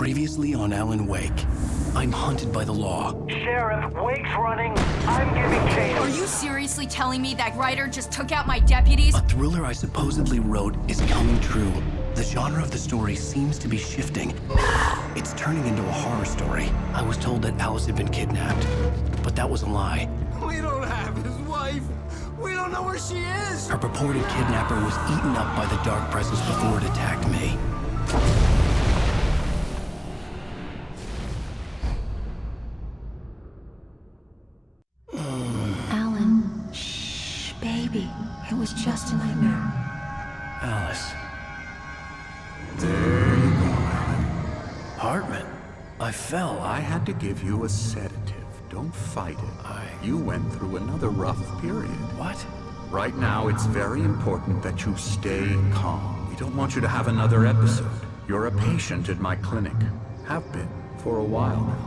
Previously on Alan Wake. I'm hunted by the law. Sheriff, Wake's running. I'm giving chase. Are you seriously telling me that writer just took out my deputies? A thriller I supposedly wrote is coming true. The genre of the story seems to be shifting. It's turning into a horror story. I was told that Alice had been kidnapped, but that was a lie. We don't have his wife. We don't know where she is. Her purported kidnapper was eaten up by the dark presence before it attacked me. Alan, shh, baby. It was just a nightmare. Alice. There you go, Alan. Hartman. I fell. I had to give you a sedative. Don't fight it. You went through another rough period. What? Right now, it's very important that you stay calm. We don't want you to have another episode. You're a patient at my clinic. Have been for a while now.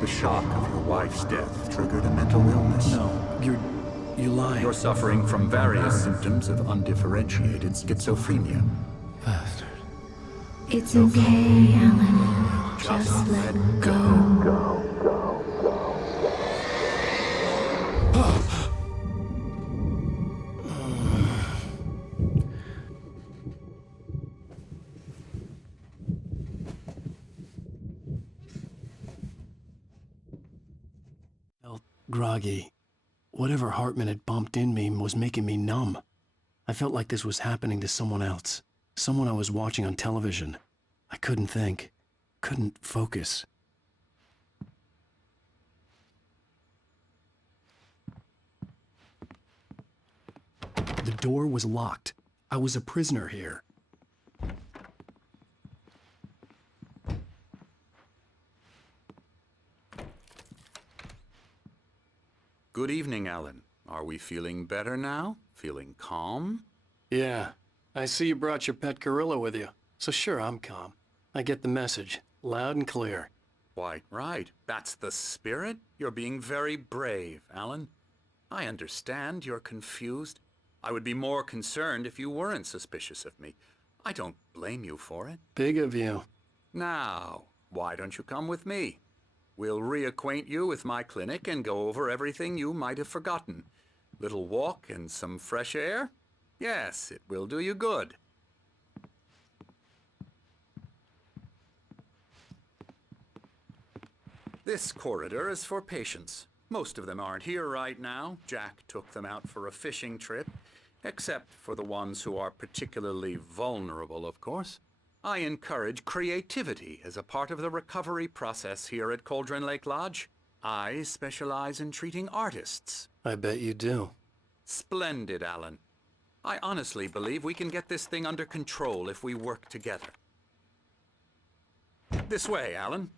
The shock of your wife's death triggered a mental illness. No, you lie. You're suffering from various symptoms of undifferentiated schizophrenia. Bastard. It's okay, Alan. Just let go. Felt groggy. Whatever Hartman had bumped in me was making me numb. I felt like this was happening to someone else. Someone I was watching on television. I couldn't think. Couldn't focus. The door was locked. I was a prisoner here. Good evening, Alan. Are we feeling better now? Feeling calm? Yeah. I see you brought your pet gorilla with you. So sure, I'm calm. I get the message. Loud and clear. Quite right. That's the spirit. You're being very brave, Alan. I understand you're confused. I would be more concerned if you weren't suspicious of me. I don't blame you for it. Big of you. Now, why don't you come with me? We'll reacquaint you with my clinic and go over everything you might have forgotten. Little walk and some fresh air? Yes, it will do you good. This corridor is for patients. Most of them aren't here right now. Jack took them out for a fishing trip, except for the ones who are particularly vulnerable, of course. I encourage creativity as a part of the recovery process here at Cauldron Lake Lodge. I specialize in treating artists. I bet you do. Splendid, Alan. I honestly believe we can get this thing under control if we work together. This way, Alan.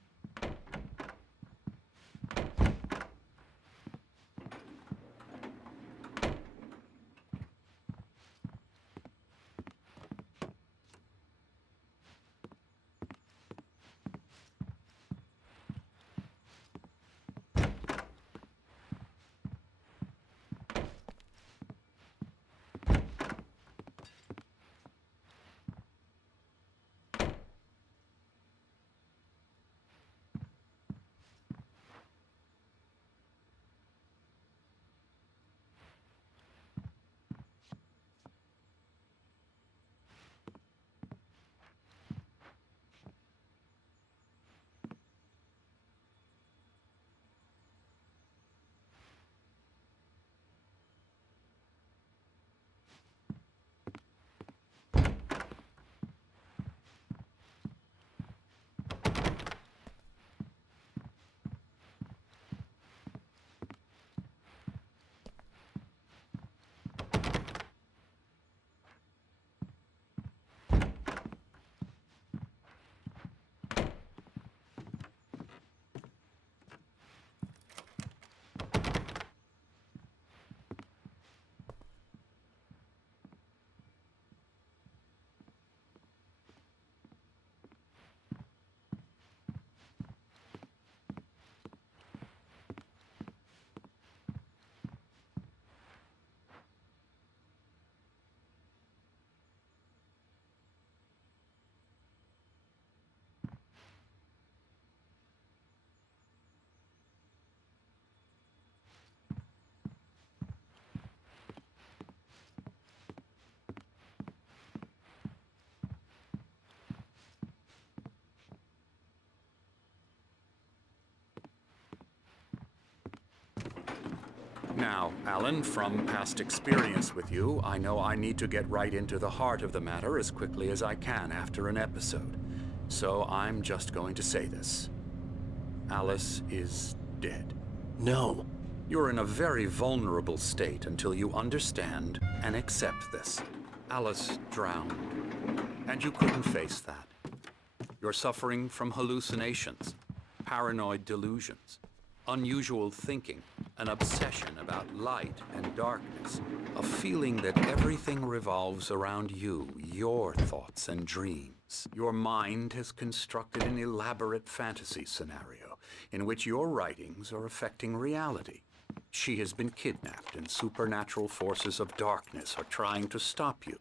Now, Alan, from past experience with you, I know I need to get right into the heart of the matter as quickly as I can after an episode. So I'm just going to say this. Alice is dead. No. You're in a very vulnerable state until you understand and accept this. Alice drowned, and you couldn't face that. You're suffering from hallucinations, paranoid delusions, unusual thinking, an obsession about light and darkness, a feeling that everything revolves around you, your thoughts and dreams. Your mind has constructed an elaborate fantasy scenario in which your writings are affecting reality. She has been kidnapped, and supernatural forces of darkness are trying to stop you.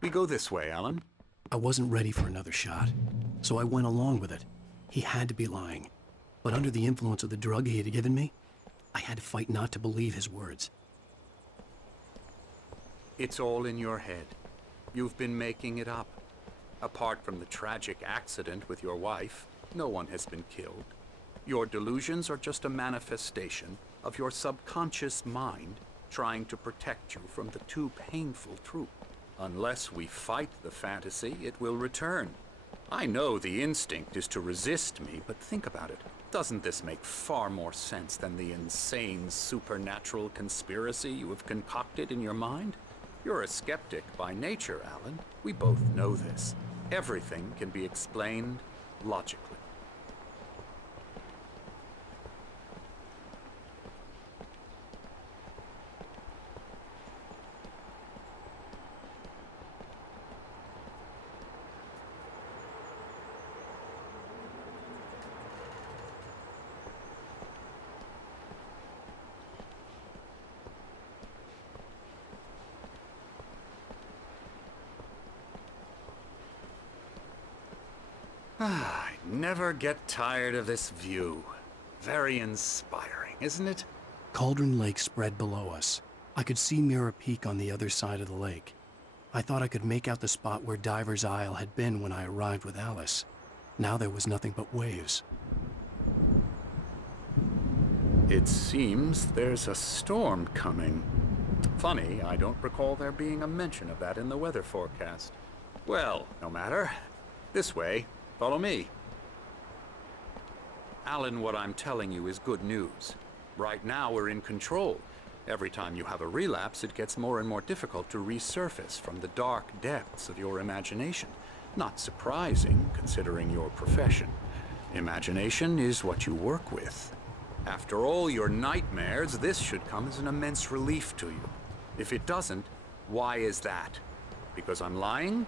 We go this way, Alan. I wasn't ready for another shot, so I went along with it. He had to be lying. But under the influence of the drug he had given me, I had to fight not to believe his words. It's all in your head. You've been making it up. Apart from the tragic accident with your wife, no one has been killed. Your delusions are just a manifestation of your subconscious mind trying to protect you from the too painful truth. Unless we fight the fantasy, it will return. I know the instinct is to resist me, but think about it. Doesn't this make far more sense than the insane supernatural conspiracy you have concocted in your mind? You're a skeptic by nature, Alan. We both know this. Everything can be explained logically. I never get tired of this view. Very inspiring, isn't it? Cauldron Lake spread below us. I could see Mirror Peak on the other side of the lake. I thought I could make out the spot where Diver's Isle had been when I arrived with Alice. Now there was nothing but waves. It seems there's a storm coming. Funny, I don't recall there being a mention of that in the weather forecast. Well, no matter. This way. Follow me. Alan, what I'm telling you is good news. Right now, we're in control. Every time you have a relapse, it gets more and more difficult to resurface from the dark depths of your imagination. Not surprising, considering your profession. Imagination is what you work with. After all your nightmares, this should come as an immense relief to you. If it doesn't, why is that? Because I'm lying?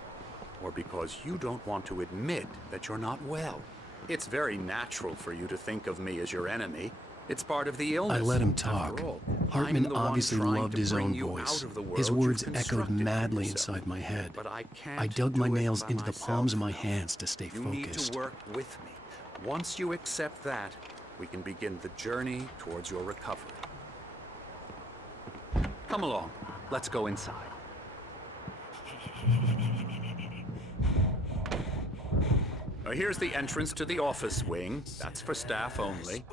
Or because you don't want to admit that you're not well? It's very natural for you to think of me as your enemy. It's part of the illness. I let him talk. After all, Hartman I'm the one obviously trying loved to his bring own you voice. out of the world His words you've echoed constructed for madly yourself. inside my head. But I can't I dug my do it nails by into the myself. palms of my hands to stay You need focused. to work with me. Once you accept that, we can begin the journey towards your recovery. Come along. Let's go inside. Now, here's the entrance to the office wing. That's for staff only.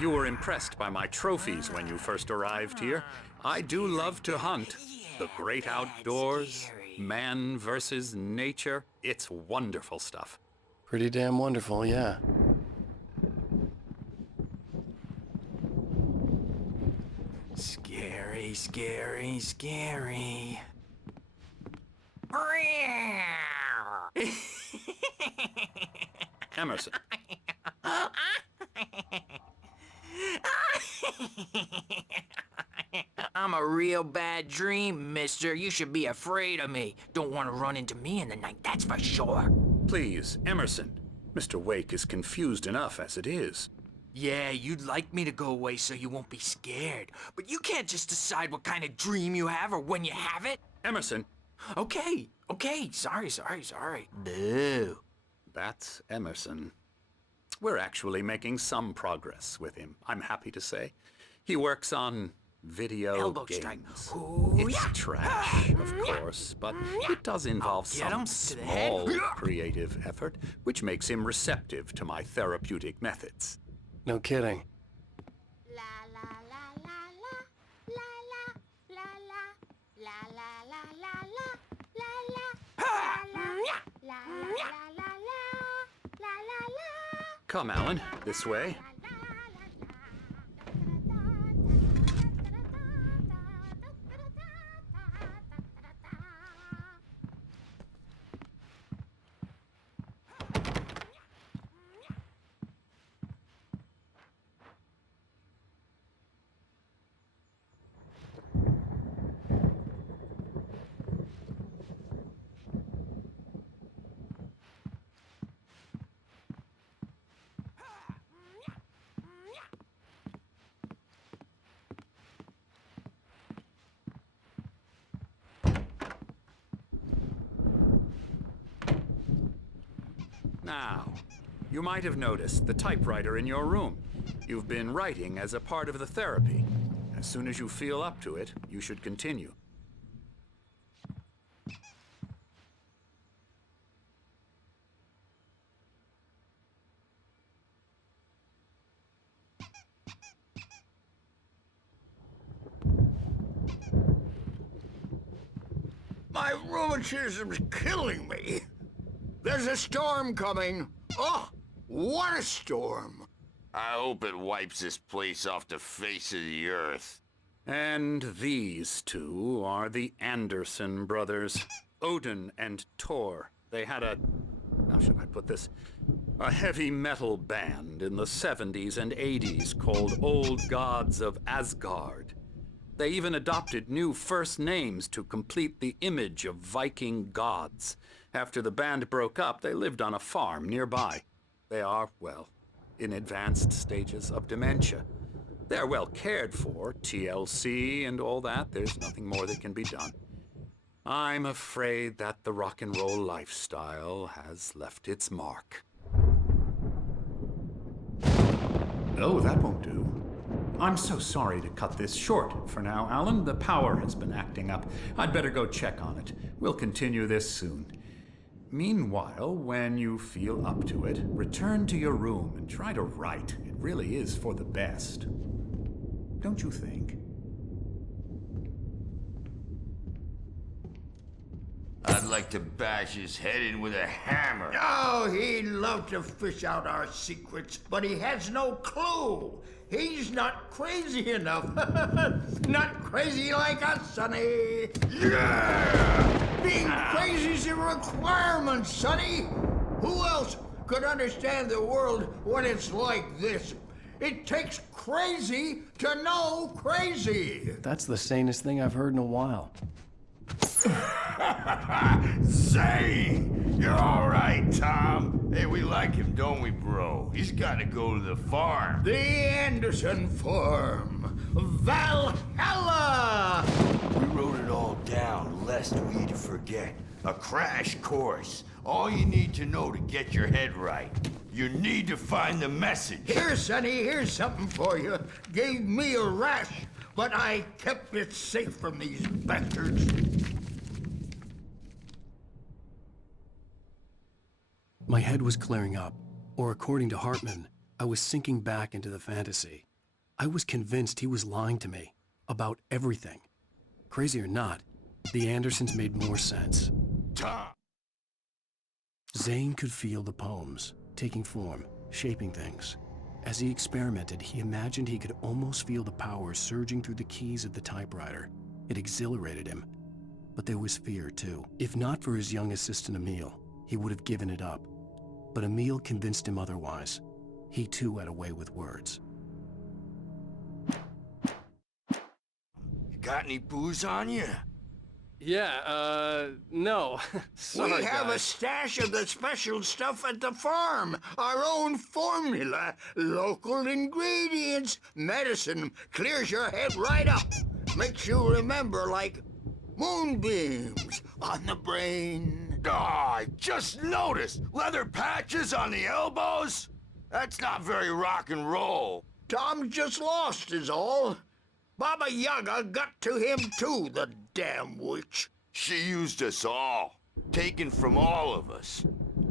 You were impressed by my trophies when you first arrived here. I do love to hunt. The great outdoors, man versus nature. It's wonderful stuff. Pretty damn wonderful, yeah. Scary, scary, scary. Emerson. I'm a real bad dream, mister. You should be afraid of me. Don't want to run into me in the night, that's for sure. Please, Emerson. Mr. Wake is confused enough as it is. Yeah, you'd like me to go away so you won't be scared. But you can't just decide what kind of dream you have or when you have it. Emerson. Okay, sorry. Boo. That's Emerson. We're actually making some progress with him, I'm happy to say. He works on video Elbow games. strike. Ooh, It's yeah. trash, of course, but it does involve I'll get him some to the head. small creative effort, which makes him receptive to my therapeutic methods. No kidding. La la la Come, Alan, this way. Now, you might have noticed the typewriter in your room. You've been writing as a part of the therapy. As soon as you feel up to it, you should continue. My rheumatism's killing me. There's a storm coming. Oh, what a storm. I hope it wipes this place off the face of the earth. And these two are the Anderson brothers, Odin and Tor. They had how should I put this? A heavy metal band in the 70s and 80s called Old Gods of Asgard. They even adopted new first names to complete the image of Viking gods. After the band broke up, they lived on a farm nearby. They are, well, in advanced stages of dementia. They're well cared for, TLC and all that. There's nothing more that can be done. I'm afraid that the rock and roll lifestyle has left its mark. Oh, that won't do. I'm so sorry to cut this short for now, Alan. The power has been acting up. I'd better go check on it. We'll continue this soon. Meanwhile, when you feel up to it, return to your room and try to write. It really is for the best. Don't you think? I'd like to bash his head in with a hammer. Oh, he'd love to fish out our secrets, but he has no clue. He's not crazy enough. Not crazy like us, Sonny. Yeah! Being crazy's a requirement, Sonny. Who else could understand the world when it's like this? It takes crazy to know crazy. That's the sanest thing I've heard in a while. Zane! You're all right, Tom. Hey, we like him, don't we, bro? He's got to go to the farm. The Anderson Farm. Valhalla! We wrote it all down, lest we'd forget. A crash course. All you need to know to get your head right. You need to find the message. Here, Sonny, here's something for you. Gave me a rash, but I kept it safe from these bastards. My head was clearing up, or according to Hartman, I was sinking back into the fantasy. I was convinced he was lying to me about everything. Crazy or not, the Andersons made more sense. Tom! Zane could feel the poems, taking form, shaping things. As he experimented, he imagined he could almost feel the power surging through the keys of the typewriter. It exhilarated him. But there was fear, too. If not for his young assistant Emil, he would have given it up. But Emil convinced him otherwise. He too had a way with words. You got any booze on you? Yeah, no. Sorry, We have a guys. stash of the special stuff at the farm. Our own formula. Local ingredients. Medicine clears your head right up. Makes you remember like moonbeams on the brain. Oh, I just noticed. Leather patches on the elbows? That's not very rock and roll. Tom just lost is all. Baba Yaga got to him too, the damn witch. She used us all. Taken from all of us.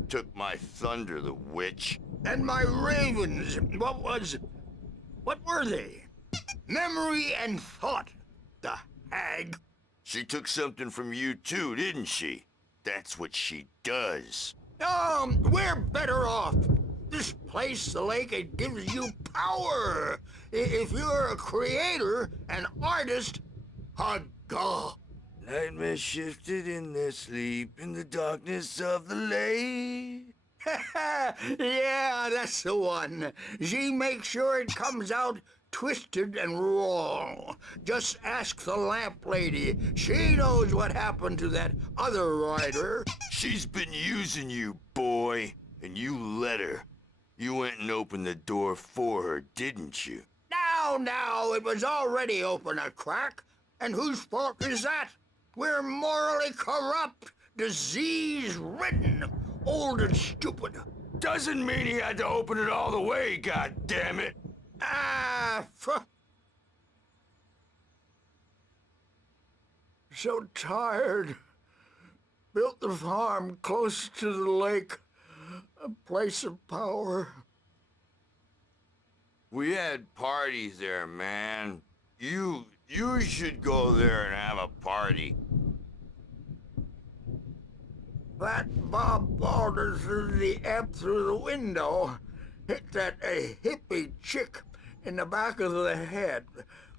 Took my thunder, the witch. And my ravens, what were they? Memory and thought, the hag. She took something from you too, didn't she? That's what she does. We're better off. This place the lake, it gives you power. If you're a creator, an artist, hagah. Nightmares shifted in their sleep in the darkness of the lake. Yeah, that's the one. She makes sure it comes out twisted and wrong. Just ask the lamp lady. She knows what happened to that other rider. She's been using you, boy, and you let her. You went and opened the door for her, didn't you? Now, it was already open a crack. And whose fault is that? We're morally corrupt, disease-ridden, old and stupid. Doesn't mean he had to open it all the way, goddammit. So tired. Built the farm close to the lake, a place of power. We had parties there, man. You should go there and have a party. That Bob Balder threw the amp through the window, hit that hippie chick in the back of the head.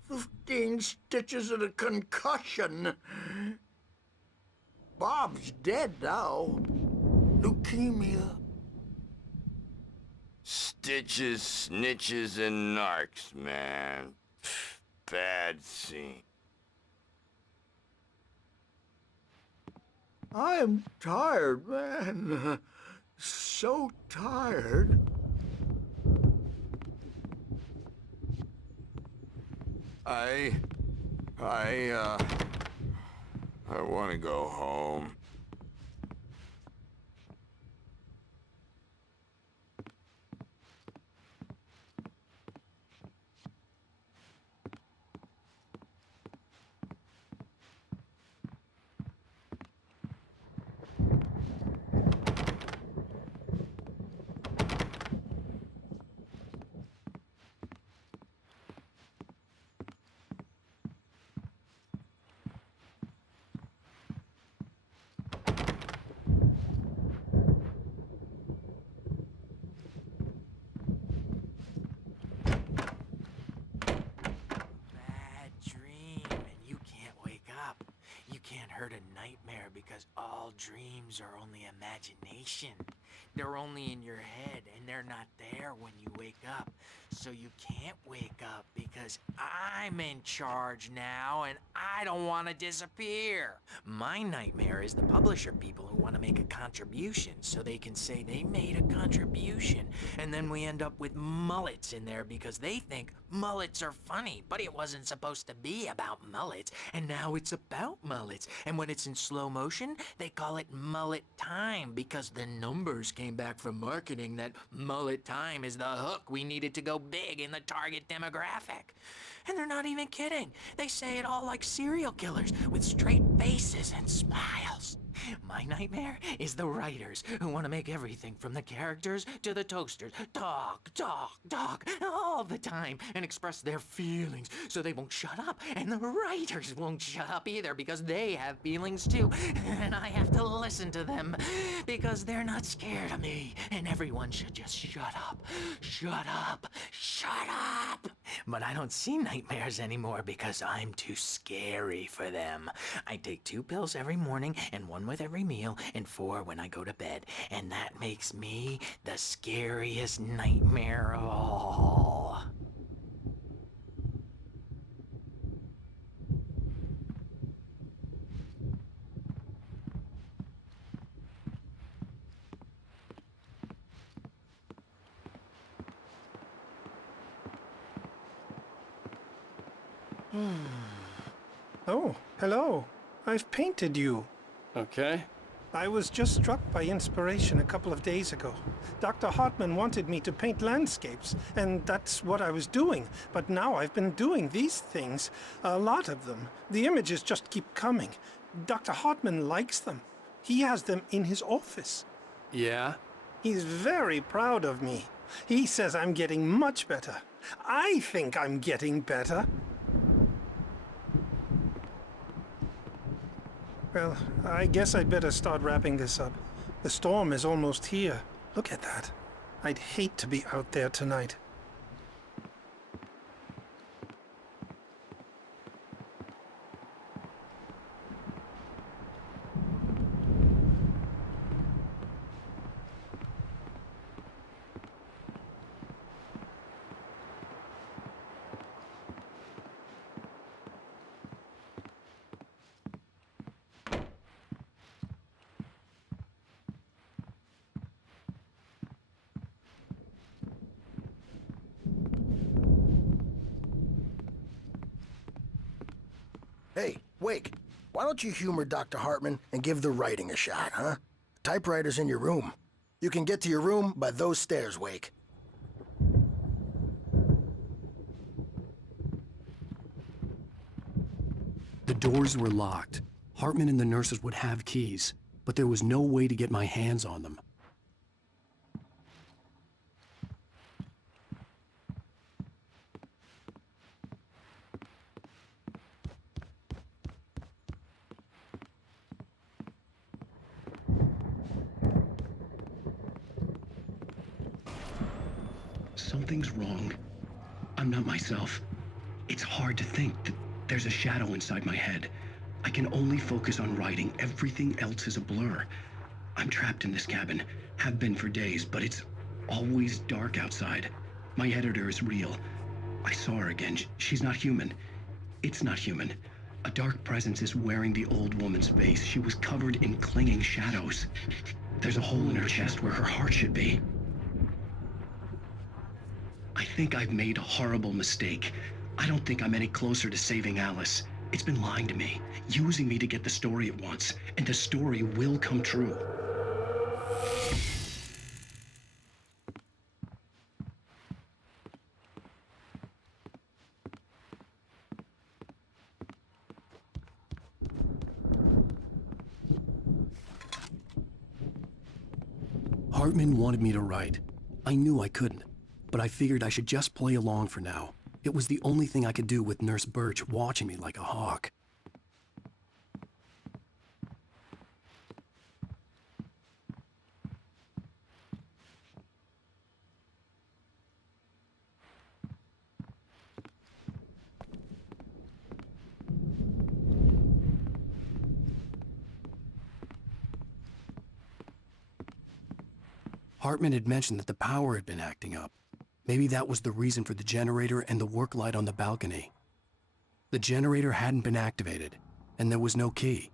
15 stitches and a concussion. Bob's dead now. Leukemia. Stitches, snitches, and narcs, man. Bad scene. I'm tired, man. So tired. I want to go home. Hurt a nightmare because all dreams are only imagination. They're only in your head and they're not there when you wake up. So you can't wake up because I'm in charge now and I don't want to disappear. My nightmare is the publisher people who want to make a contribution so they can say they made a contribution, and then we end up with mullets in there because they think mullets are funny, but it wasn't supposed to be about mullets, and now it's about mullets. And when it's in slow motion, they call it mullet time because the numbers came back from marketing that mullet time is the hook we needed to go big in the target demographic. And they're not even kidding. They say it all like serial killers with straight faces and smiles. My nightmare is the writers who want to make everything from the characters to the toasters talk all the time and express their feelings so they won't shut up, and the writers won't shut up either because they have feelings too, and I have to listen to them because they're not scared of me, and everyone should just shut up. But I don't see nightmares anymore because I'm too scary for them. I take 2 pills every morning and 1 with every meal and 4 when I go to bed, and that makes me the scariest nightmare of all. Oh, hello. I've painted you. Okay. I was just struck by inspiration a couple of days ago. Dr. Hartman wanted me to paint landscapes, and that's what I was doing. But now I've been doing these things, a lot of them. The images just keep coming. Dr. Hartman likes them. He has them in his office. Yeah? He's very proud of me. He says I'm getting much better. I think I'm getting better. Well, I guess I'd better start wrapping this up. The storm is almost here. Look at that. I'd hate to be out there tonight. Hey, Wake, why don't you humor Dr. Hartman and give the writing a shot, huh? Typewriter's in your room. You can get to your room by those stairs, Wake. The doors were locked. Hartman and the nurses would have keys, but there was no way to get my hands on them. Something's wrong. I'm not myself. It's hard to think that there's a shadow inside my head. I can only focus on writing. Everything else is a blur. I'm trapped in this cabin. Have been for days, but it's always dark outside. My editor is real. I saw her again. She's not human. It's not human. A dark presence is wearing the old woman's face. She was covered in clinging shadows. There's a hole in her chest where her heart should be. I think I've made a horrible mistake. I don't think I'm any closer to saving Alice. It's been lying to me, using me to get the story it wants, and the story will come true. Hartman wanted me to write. I knew I couldn't, but I figured I should just play along for now. It was the only thing I could do with Nurse Birch watching me like a hawk. Hartman had mentioned that the power had been acting up. Maybe that was the reason for the generator and the work light on the balcony. The generator hadn't been activated, and there was no key.